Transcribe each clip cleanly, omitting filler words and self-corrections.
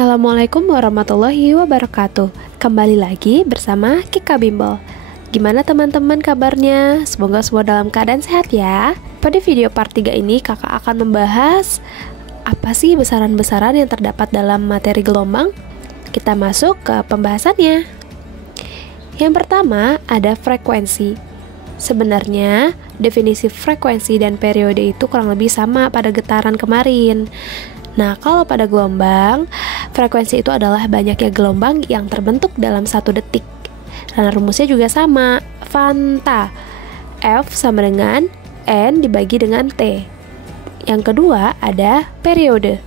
Assalamualaikum warahmatullahi wabarakatuh. Kembali lagi bersama Kika Bimbel. Gimana teman-teman kabarnya? Semoga semua dalam keadaan sehat ya. Pada video part 3 ini kakak akan membahas apa sih besaran-besaran yang terdapat dalam materi gelombang. Kita masuk ke pembahasannya. Yang pertama ada frekuensi. Sebenarnya definisi frekuensi dan periode itu kurang lebih sama pada getaran kemarin. Nah, kalau pada gelombang, frekuensi itu adalah banyaknya gelombang yang terbentuk dalam 1 detik. Karena rumusnya juga sama, Fanta. F sama dengan N dibagi dengan T. Yang kedua ada periode.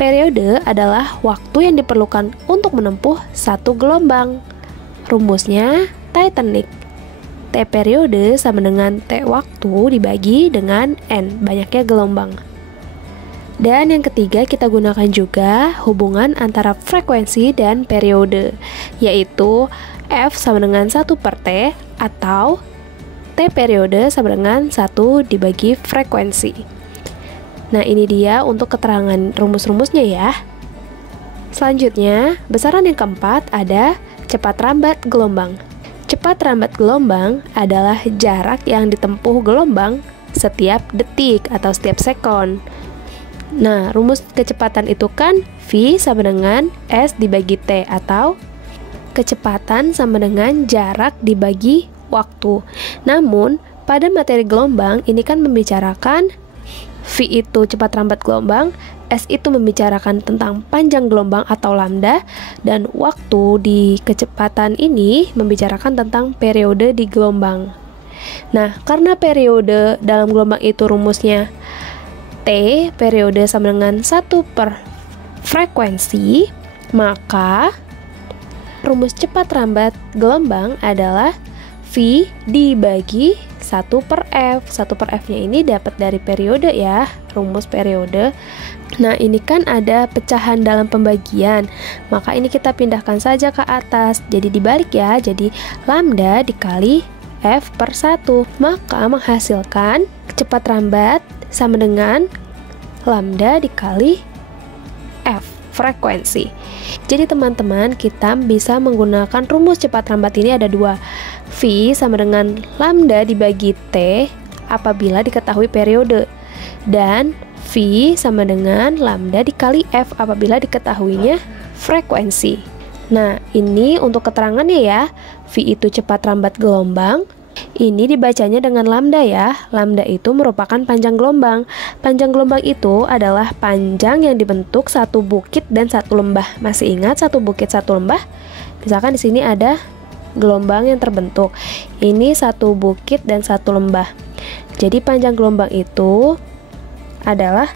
Periode adalah waktu yang diperlukan untuk menempuh 1 gelombang. Rumusnya Titanic. T periode sama dengan T waktu dibagi dengan N, banyaknya gelombang. Dan yang ketiga kita gunakan juga hubungan antara frekuensi dan periode, yaitu F sama dengan 1 per T atau T periode sama dengan 1 dibagi frekuensi. Nah, ini dia untuk keterangan rumus-rumusnya ya. Selanjutnya, besaran yang keempat ada cepat rambat gelombang. Cepat rambat gelombang adalah jarak yang ditempuh gelombang setiap detik atau setiap sekon. Nah, rumus kecepatan itu kan V sama dengan S dibagi T atau kecepatan sama dengan jarak dibagi waktu. Namun, pada materi gelombang ini kan membicarakan V itu cepat rambat gelombang, S itu membicarakan tentang panjang gelombang atau lambda, dan waktu di kecepatan ini membicarakan tentang periode di gelombang. Nah, karena periode dalam gelombang itu rumusnya T periode sama dengan 1 per frekuensi, maka rumus cepat rambat gelombang adalah V dibagi 1 per F. 1 per F-nya ini dapat dari periode ya, rumus periode. Nah, ini kan ada pecahan dalam pembagian, maka ini kita pindahkan saja ke atas, jadi dibalik ya, jadi lambda dikali F per 1, maka menghasilkan cepat rambat sama dengan lambda dikali F, frekuensi. Jadi teman-teman, kita bisa menggunakan rumus cepat rambat ini ada 2. V sama dengan lambda dibagi T apabila diketahui periode, dan V sama dengan lambda dikali F apabila diketahuinya frekuensi. Nah, ini untuk keterangannya ya. V itu cepat rambat gelombang. Ini dibacanya dengan lambda ya. Lambda itu merupakan panjang gelombang. Panjang gelombang itu adalah panjang yang dibentuk 1 bukit dan 1 lembah. Masih ingat 1 bukit 1 lembah? Misalkan di sini ada gelombang yang terbentuk. Ini 1 bukit dan 1 lembah. Jadi panjang gelombang itu adalah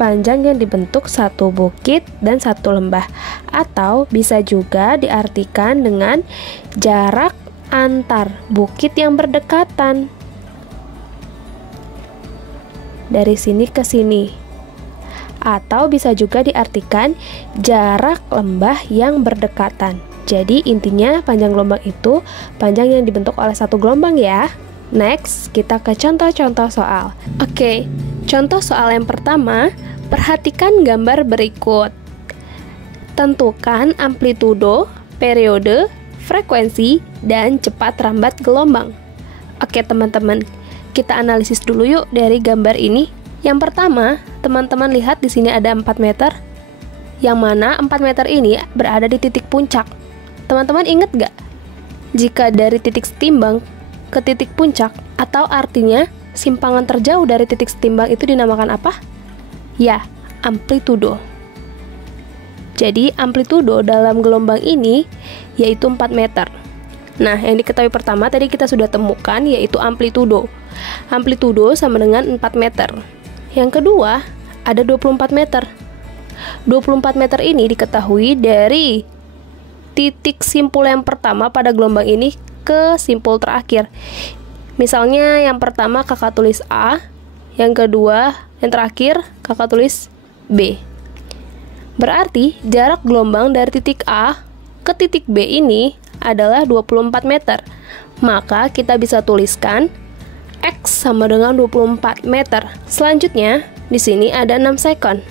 panjang yang dibentuk 1 bukit dan 1 lembah. Atau bisa juga diartikan dengan jarak antar bukit yang berdekatan dari sini ke sini, atau bisa juga diartikan jarak lembah yang berdekatan. Jadi intinya panjang gelombang itu panjang yang dibentuk oleh 1 gelombang ya. Next, kita ke contoh-contoh soal. Oke, contoh soal yang pertama, perhatikan gambar berikut. Tentukan amplitudo, periode, frekuensi, dan cepat rambat gelombang. Oke teman-teman, kita analisis dulu yuk dari gambar ini. Yang pertama, teman-teman lihat di sini ada 4 meter, yang mana 4 meter ini berada di titik puncak. Teman-teman ingat gak? Jika dari titik setimbang ke titik puncak, atau artinya simpangan terjauh dari titik setimbang itu dinamakan apa? Ya, amplitudo. Jadi amplitudo dalam gelombang ini yaitu 4 meter. Nah, yang diketahui pertama tadi kita sudah temukan yaitu amplitudo. Amplitudo sama dengan 4 meter. Yang kedua, ada 24 meter. 24 meter ini diketahui dari titik simpul yang pertama pada gelombang ini ke simpul terakhir. Misalnya yang pertama kakak tulis A, yang kedua, yang terakhir kakak tulis B. Berarti jarak gelombang dari titik A ke titik B ini adalah 24 meter. Maka kita bisa tuliskan X sama dengan 24 meter. Selanjutnya, di sini ada 6 sekon.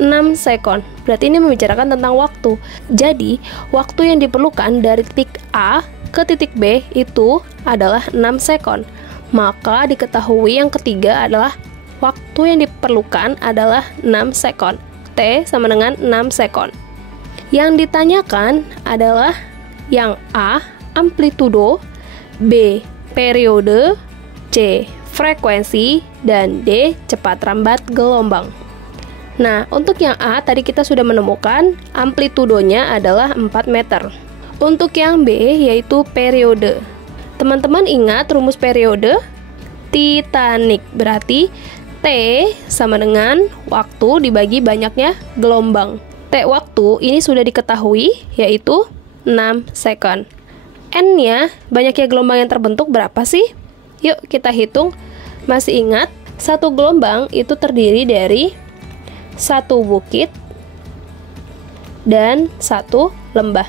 6 sekon. Berarti ini membicarakan tentang waktu. Jadi, waktu yang diperlukan dari titik A ke titik B itu adalah 6 sekon. Maka diketahui yang ketiga adalah waktu yang diperlukan adalah 6 sekon. T sama dengan 6 sekon. Yang ditanyakan adalah yang A, amplitudo, B, periode, C, frekuensi, dan D, cepat rambat gelombang. Nah, untuk yang A tadi kita sudah menemukan amplitudonya adalah 4 meter. Untuk yang B yaitu periode. Teman-teman ingat rumus periode? Titanic. Berarti T sama dengan waktu dibagi banyaknya gelombang. T waktu ini sudah diketahui yaitu 6 second. N-nya banyaknya gelombang yang terbentuk berapa sih? Yuk kita hitung. Masih ingat? Satu gelombang itu terdiri dari satu bukit dan satu lembah.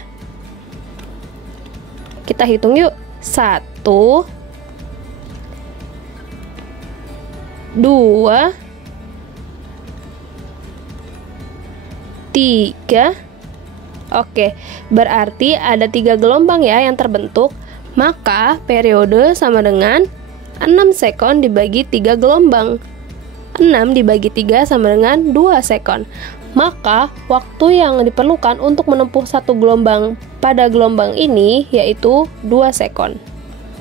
Kita hitung yuk. 1, 2, 3. Oke, berarti ada 3 gelombang ya yang terbentuk. Maka periode sama dengan 6 sekon dibagi 3 gelombang. 6 dibagi 3 sama dengan 2 sekon. Maka waktu yang diperlukan untuk menempuh satu gelombang pada gelombang ini yaitu 2 sekon.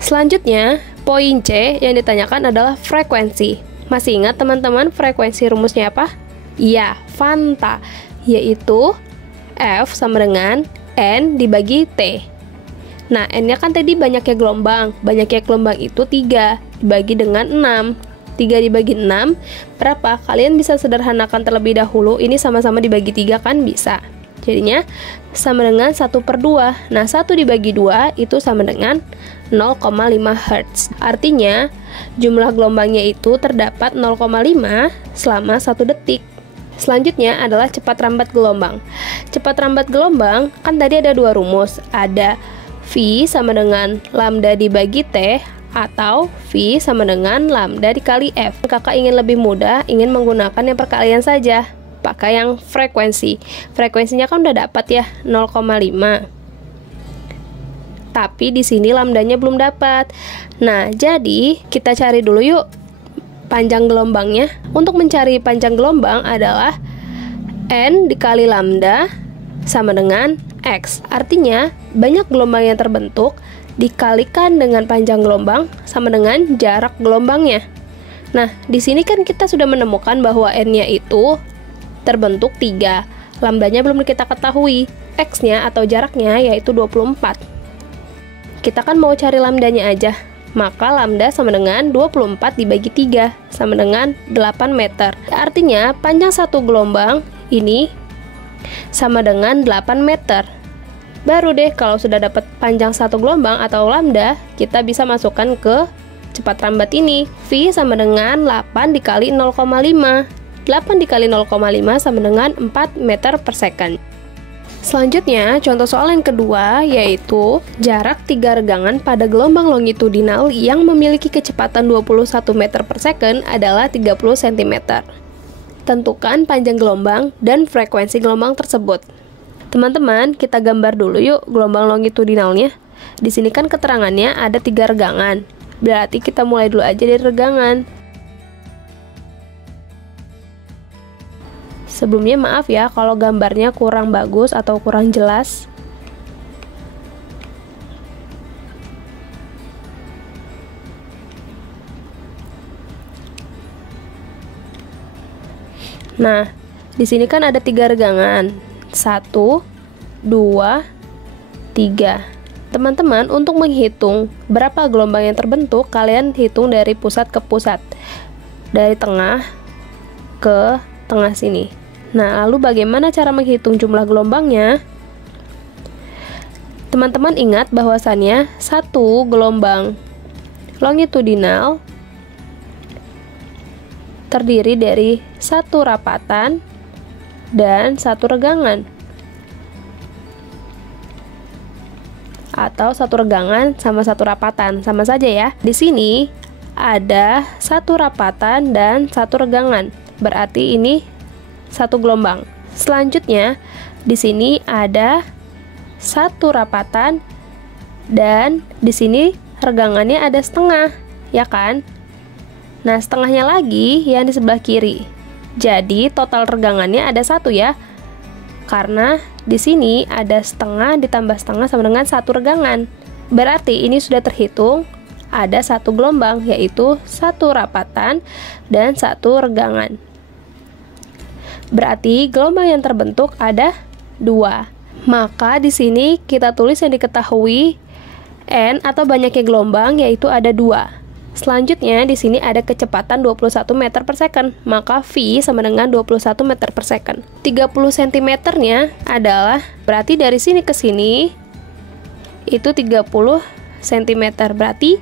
Selanjutnya, poin C yang ditanyakan adalah frekuensi. Masih ingat teman-teman frekuensi rumusnya apa? Iya, fanta, yaitu F sama dengan N dibagi T. Nah, N-nya kan tadi banyaknya gelombang. Banyaknya gelombang itu 3 dibagi dengan 6. 3 dibagi 6 berapa? Kalian bisa sederhanakan terlebih dahulu. Ini sama-sama dibagi 3 kan bisa. Jadinya sama dengan 1/2. Nah, 1 dibagi 2 itu sama dengan 0,5 Hz. Artinya jumlah gelombangnya itu terdapat 0,5 selama 1 detik. Selanjutnya adalah cepat rambat gelombang. Cepat rambat gelombang kan tadi ada 2 rumus. Ada V sama dengan lambda dibagi T atau V sama dengan lambda dikali F. Kakak ingin lebih mudah, ingin menggunakan yang perkalian saja. Pakai yang frekuensi. Frekuensinya kan udah dapat ya, 0,5. Tapi di sini lambdanya belum dapat. Nah, jadi kita cari dulu yuk panjang gelombangnya. Untuk mencari panjang gelombang adalah N dikali lambda sama dengan X. Artinya, banyak gelombang yang terbentuk dikalikan dengan panjang gelombang sama dengan jarak gelombangnya. Nah, di sini kan kita sudah menemukan bahwa N-nya itu terbentuk 3. Lambdanya belum kita ketahui. X-nya atau jaraknya yaitu 24. Kita kan mau cari lambdanya aja. Maka lambda sama dengan 24 dibagi 3 sama dengan 8 meter. Artinya panjang satu gelombang ini sama dengan 8 meter. Baru deh kalau sudah dapat panjang satu gelombang atau lambda, kita bisa masukkan ke cepat rambat ini. V sama dengan 8 dikali 0,5. 8 dikali 0,5 sama dengan 4 meter per second. Selanjutnya, contoh soal yang kedua yaitu jarak 3 regangan pada gelombang longitudinal yang memiliki kecepatan 21 meter per second adalah 30 cm. Tentukan panjang gelombang dan frekuensi gelombang tersebut. Teman-teman, kita gambar dulu yuk gelombang longitudinalnya. Di sini kan keterangannya ada 3 regangan. Berarti kita mulai dulu aja dari regangan. Sebelumnya maaf ya kalau gambarnya kurang bagus atau kurang jelas. Nah, di sini kan ada 3 regangan. 1, 2, 3. Teman-teman, untuk menghitung berapa gelombang yang terbentuk, kalian hitung dari pusat ke pusat. Dari tengah ke tengah sini. Nah, lalu bagaimana cara menghitung jumlah gelombangnya? Teman-teman ingat bahwasannya satu gelombang longitudinal terdiri dari satu rapatan dan satu regangan. Atau satu regangan sama satu rapatan, sama saja ya. Di sini ada satu rapatan dan satu regangan. Berarti ini satu gelombang. Selanjutnya, di sini ada satu rapatan dan di sini regangannya ada setengah, ya kan? Nah, setengahnya lagi yang di sebelah kiri. Jadi, total regangannya ada satu ya. Karena di sini ada setengah ditambah setengah sama dengan satu regangan. Berarti ini sudah terhitung ada satu gelombang, yaitu satu rapatan dan satu regangan. Berarti gelombang yang terbentuk ada 2. Maka di sini kita tulis yang diketahui N atau banyaknya gelombang, yaitu ada 2. Selanjutnya di sini ada kecepatan 21 meter per second, maka V sama dengan 21 meter per second. 30 cm-nya adalah, berarti dari sini ke sini itu 30 cm, berarti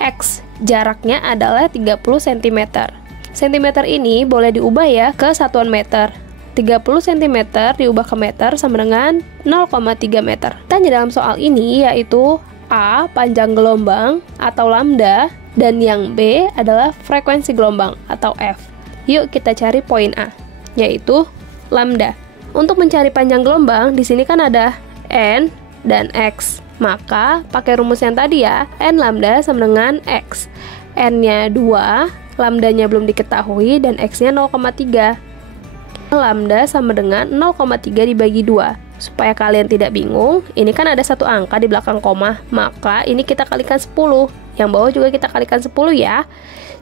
X jaraknya adalah 30 cm. Cm ini boleh diubah ya ke satuan meter. 30 cm diubah ke meter sama dengan 0,3 meter. Tanya dalam soal ini yaitu A panjang gelombang atau lambda, dan yang B adalah frekuensi gelombang atau F. Yuk kita cari poin A, yaitu lambda. Untuk mencari panjang gelombang, di sini kan ada N dan X. Maka pakai rumus yang tadi ya, N lambda sama dengan X. N-nya 2, lambdanya belum diketahui, dan X-nya 0,3. Lambda sama dengan 0,3 dibagi 2. Supaya kalian tidak bingung, ini kan ada satu angka di belakang koma, maka ini kita kalikan 10. Yang bawah juga kita kalikan 10 ya.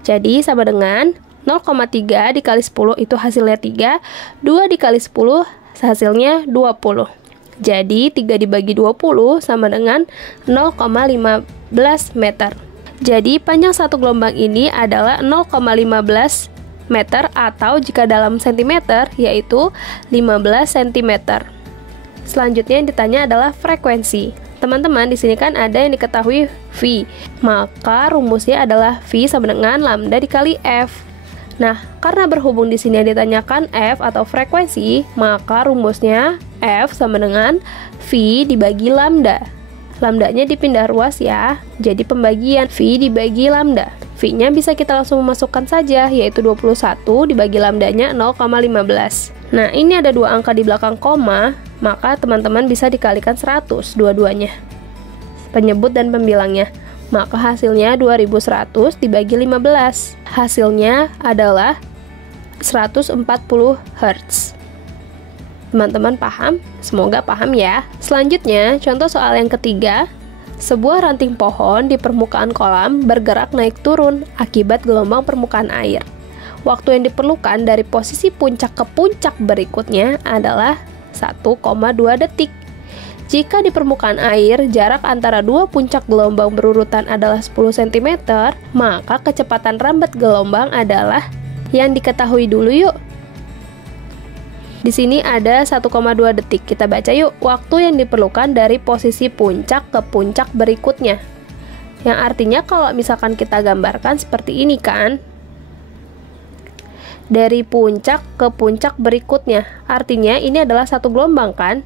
Jadi sama dengan 0,3 dikali 10 itu hasilnya 3, 2 dikali 10 hasilnya 20. Jadi 3 dibagi 20 sama dengan 0,15 meter. Jadi panjang satu gelombang ini adalah 0,15 meter, atau jika dalam sentimeter yaitu 15 cm. Selanjutnya yang ditanya adalah frekuensi. Teman-teman, di sini kan ada yang diketahui V. Maka rumusnya adalah V sama dengan lambda dikali F. Nah, karena berhubung di sini yang ditanyakan F atau frekuensi, maka rumusnya F sama dengan V dibagi lambda. Lambdanya dipindah ruas ya. Jadi pembagian V dibagi lambda. V-nya bisa kita langsung memasukkan saja, yaitu 21 dibagi lambdanya 0,15. Nah, ini ada dua angka di belakang koma, maka teman-teman bisa dikalikan 100 dua-duanya, penyebut dan pembilangnya. Maka hasilnya 2100 dibagi 15. Hasilnya adalah 140 Hz. Teman-teman paham? Semoga paham ya. Selanjutnya, contoh soal yang ketiga. Sebuah ranting pohon di permukaan kolam bergerak naik turun akibat gelombang permukaan air. Waktu yang diperlukan dari posisi puncak ke puncak berikutnya adalah 1,2 detik. Jika di permukaan air jarak antara dua puncak gelombang berurutan adalah 10 cm, maka kecepatan rambat gelombang adalah yang diketahui dulu yuk. Di sini ada 1,2 detik. Kita baca yuk, waktu yang diperlukan dari posisi puncak ke puncak berikutnya. Yang artinya kalau misalkan kita gambarkan seperti ini kan, dari puncak ke puncak berikutnya, artinya ini adalah satu gelombang kan.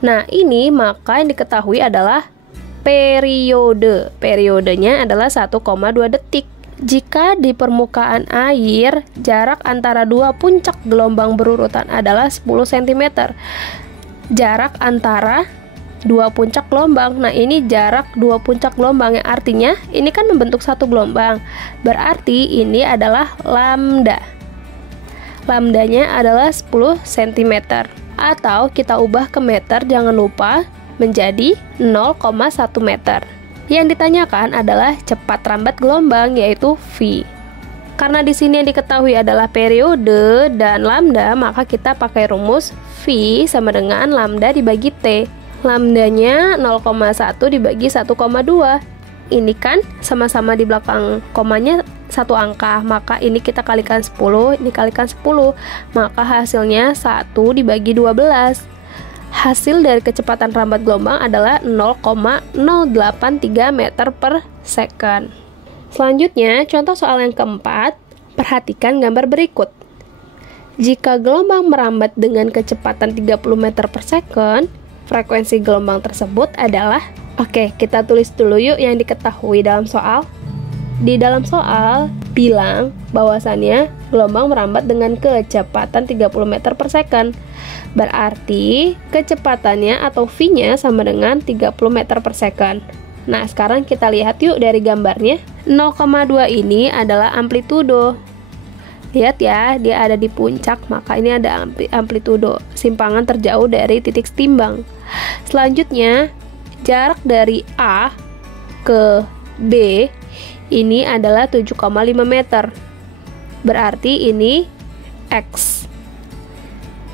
Nah, ini maka yang diketahui adalah periode. Periodenya adalah 1,2 detik. Jika di permukaan air jarak antara dua puncak gelombang berurutan adalah 10 cm. Jarak antara dua puncak gelombang. Nah, ini jarak dua puncak gelombang, yang artinya ini kan membentuk satu gelombang. Berarti ini adalah lambda. Lambdanya adalah 10 cm. Atau kita ubah ke meter, jangan lupa, menjadi 0,1 meter. Yang ditanyakan adalah cepat rambat gelombang, yaitu V. Karena di sini yang diketahui adalah periode dan lambda, maka kita pakai rumus V sama dengan lambda dibagi T. Lambdanya 0,1 dibagi 1,2. Ini kan sama-sama di belakang komanya satu angka, maka ini kita kalikan 10, ini kalikan 10. Maka hasilnya 1 dibagi 12. Hasil dari kecepatan rambat gelombang adalah 0,083 meter per second. Selanjutnya, contoh soal yang keempat, perhatikan gambar berikut. Jika gelombang merambat dengan kecepatan 30 meter per second, frekuensi gelombang tersebut adalah, oke, kita tulis dulu yuk yang diketahui dalam soal. Di dalam soal, bilang bahwasannya gelombang merambat dengan kecepatan 30 meter per second. Berarti kecepatannya atau V-nya sama dengan 30 meter per second. Nah, sekarang kita lihat yuk dari gambarnya. 0,2 ini adalah amplitudo. Lihat ya, dia ada di puncak, maka ini ada amplitudo, simpangan terjauh dari titik setimbang. Selanjutnya, jarak dari A ke B ini adalah 7,5 meter. Berarti ini X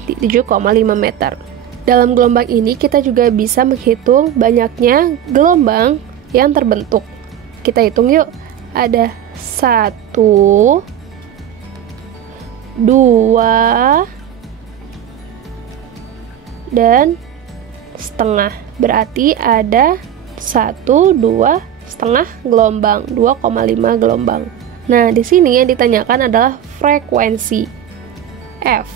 7,5 meter. Dalam gelombang ini kita juga bisa menghitung banyaknya gelombang yang terbentuk. Kita hitung yuk. Ada 1, 2, dan setengah. Berarti ada 1, 2 setengah gelombang, 2,5 gelombang. Nah, di sini yang ditanyakan adalah frekuensi F.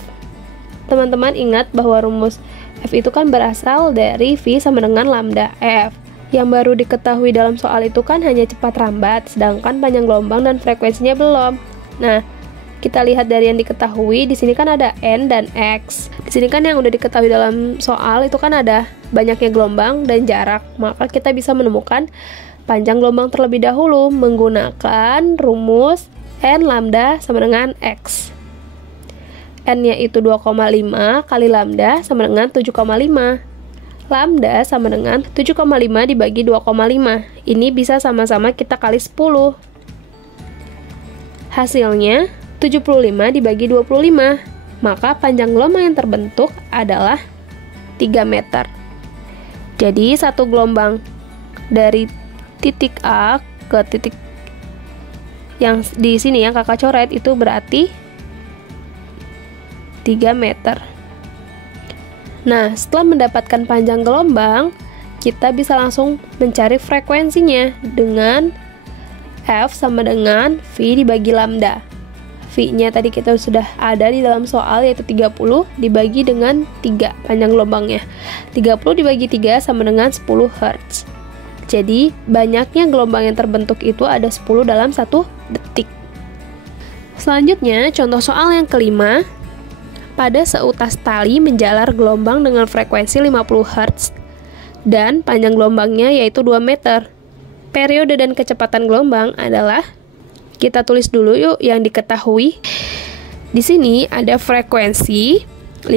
Teman-teman ingat bahwa rumus F itu kan berasal dari V sama dengan lambda F. Yang baru diketahui dalam soal itu kan hanya cepat rambat, sedangkan panjang gelombang dan frekuensinya belum. Nah, kita lihat dari yang diketahui, di sini kan ada N dan X. Di sini kan yang udah diketahui dalam soal itu kan ada banyaknya gelombang dan jarak. Maka kita bisa menemukan panjang gelombang terlebih dahulu menggunakan rumus N lambda sama dengan X. N-nya itu 2,5 kali lambda sama dengan 7,5. Lambda sama dengan 7,5 dibagi 2,5. Ini bisa sama-sama kita kali 10. Hasilnya 75 dibagi 25. Maka panjang gelombang yang terbentuk adalah 3 meter. Jadi satu gelombang dari titik A ke titik yang di sini yang kakak coret itu berarti 3 meter. Nah, setelah mendapatkan panjang gelombang, kita bisa langsung mencari frekuensinya dengan F sama dengan V dibagi lambda. V-nya tadi kita sudah ada di dalam soal, yaitu 30 dibagi dengan 3 panjang gelombangnya. 30 dibagi 3 sama dengan 10 Hz. Jadi, banyaknya gelombang yang terbentuk itu ada 10 dalam 1 detik. Selanjutnya, contoh soal yang kelima. Pada seutas tali menjalar gelombang dengan frekuensi 50 Hz dan panjang gelombangnya yaitu 2 meter. Periode dan kecepatan gelombang adalah, kita tulis dulu yuk yang diketahui. Di sini ada frekuensi 50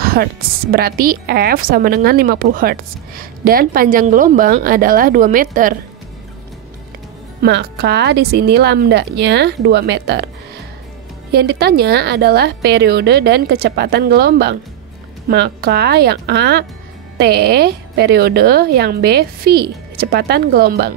Hz, berarti F sama dengan 50 Hz. Dan panjang gelombang adalah 2 meter. Maka di sini lambdanya 2 meter. Yang ditanya adalah periode dan kecepatan gelombang. Maka yang A T periode, yang B V kecepatan gelombang.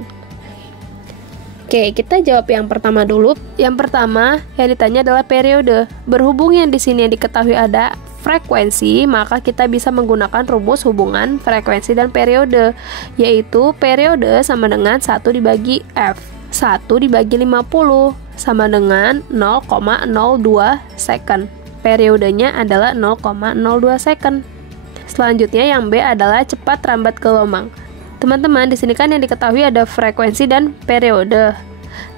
Oke, kita jawab yang pertama dulu. Yang pertama yang ditanya adalah periode. Berhubung yang di sini yang diketahui ada frekuensi, maka kita bisa menggunakan rumus hubungan frekuensi dan periode, yaitu periode sama dengan 1 dibagi F. 1 dibagi 50 sama dengan 0,02 second. Periodenya adalah 0,02 second. Selanjutnya yang B adalah cepat rambat gelombang. Teman-teman, di sini kan yang diketahui ada frekuensi dan periode.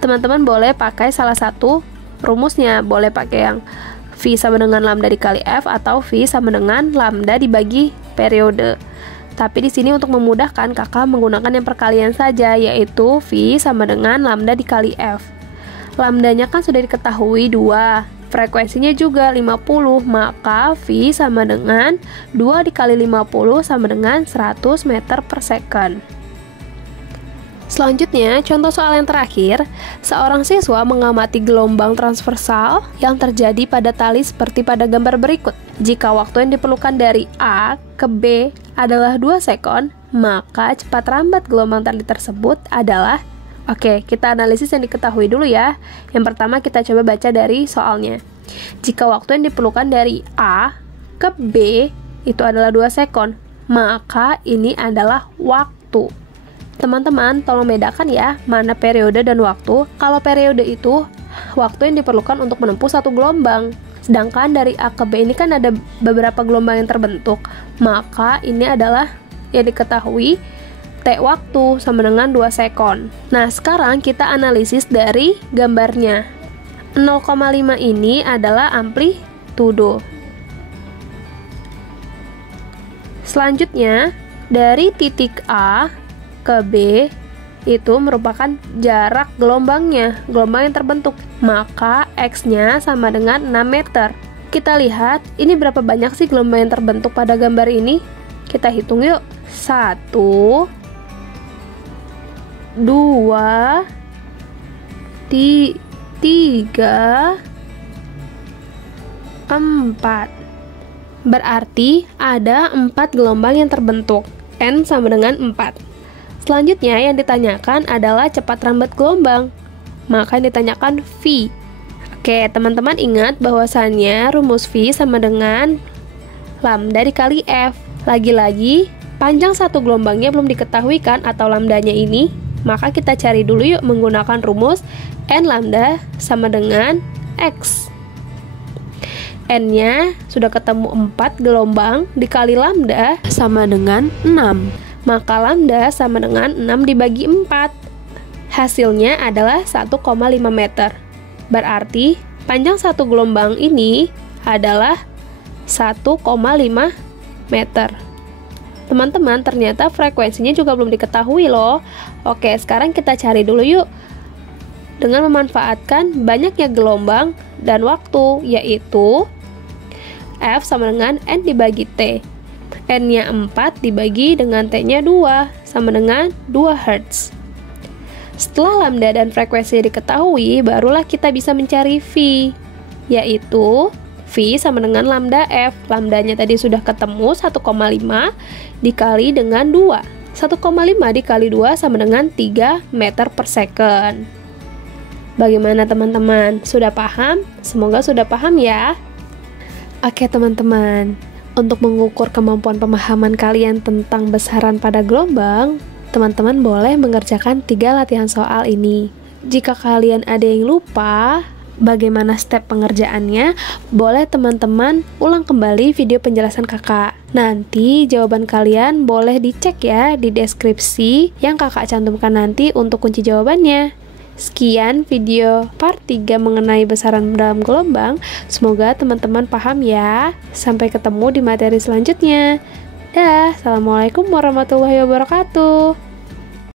Teman-teman boleh pakai salah satu rumusnya, boleh pakai yang V sama dengan lambda dikali F atau V sama dengan lambda dibagi periode. Tapi di sini untuk memudahkan kakak menggunakan yang perkalian saja, yaitu V sama dengan lambda dikali F. Lambdanya kan sudah diketahui 2, frekuensinya juga 50, maka V sama dengan 2 dikali 50 sama dengan 100 meter per second. Selanjutnya, contoh soal yang terakhir, seorang siswa mengamati gelombang transversal yang terjadi pada tali seperti pada gambar berikut. Jika waktu yang diperlukan dari A ke B adalah 2 sekon, maka cepat rambat gelombang tali tersebut adalah... Oke, kita analisis yang diketahui dulu ya. Yang pertama kita coba baca dari soalnya. Jika waktu yang diperlukan dari A ke B itu adalah 2 sekon, maka ini adalah waktu. Teman-teman, tolong bedakan ya, mana periode dan waktu. Kalau periode itu waktu yang diperlukan untuk menempuh satu gelombang. Sedangkan dari A ke B ini kan ada beberapa gelombang yang terbentuk. Maka ini adalah yang diketahui T waktu sama dengan 2 sekon. Nah, sekarang kita analisis dari gambarnya. 0,5 ini adalah amplitudo. Selanjutnya, dari titik A ke B itu merupakan jarak gelombangnya, gelombang yang terbentuk. Maka X-nya sama dengan 6 meter. Kita lihat, ini berapa banyak sih gelombang yang terbentuk pada gambar ini? Kita hitung yuk. 1, 2, 3, 4. Berarti ada 4 gelombang yang terbentuk. N sama dengan 4. Selanjutnya yang ditanyakan adalah cepat rambat gelombang. Maka yang ditanyakan V. Oke, teman-teman ingat bahwasannya rumus V sama dengan lambda dikali F. Lagi-lagi, panjang satu gelombangnya belum diketahui kan, atau lambdanya ini. Maka kita cari dulu yuk menggunakan rumus N lambda sama dengan X. N-nya sudah ketemu 4 gelombang dikali lambda sama dengan 6. Maka lambda sama dengan 6 dibagi 4. Hasilnya adalah 1,5 meter. Berarti panjang satu gelombang ini adalah 1,5 meter. Teman-teman, ternyata frekuensinya juga belum diketahui loh. Oke, sekarang kita cari dulu yuk. Dengan memanfaatkan banyaknya gelombang dan waktu, yaitu F sama dengan N dibagi T. N-nya 4 dibagi dengan T-nya 2, sama dengan 2 Hz. Setelah lambda dan frekuensi diketahui, barulah kita bisa mencari V, yaitu V sama dengan lambda F. Lambdanya tadi sudah ketemu, 1,5 dikali dengan 2. 1,5 dikali 2 sama dengan 3 meter per second. Bagaimana teman-teman? Sudah paham? Semoga sudah paham ya. Oke teman-teman, untuk mengukur kemampuan pemahaman kalian tentang besaran pada gelombang, teman-teman boleh mengerjakan 3 latihan soal ini. Jika kalian ada yang lupa bagaimana step pengerjaannya, boleh teman-teman ulang kembali video penjelasan kakak. Nanti jawaban kalian boleh dicek ya di deskripsi yang kakak cantumkan nanti untuk kunci jawabannya. Sekian video part 3 mengenai besaran dalam gelombang. Semoga teman-teman paham ya. Sampai ketemu di materi selanjutnya. Dah, assalamualaikum warahmatullahi wabarakatuh.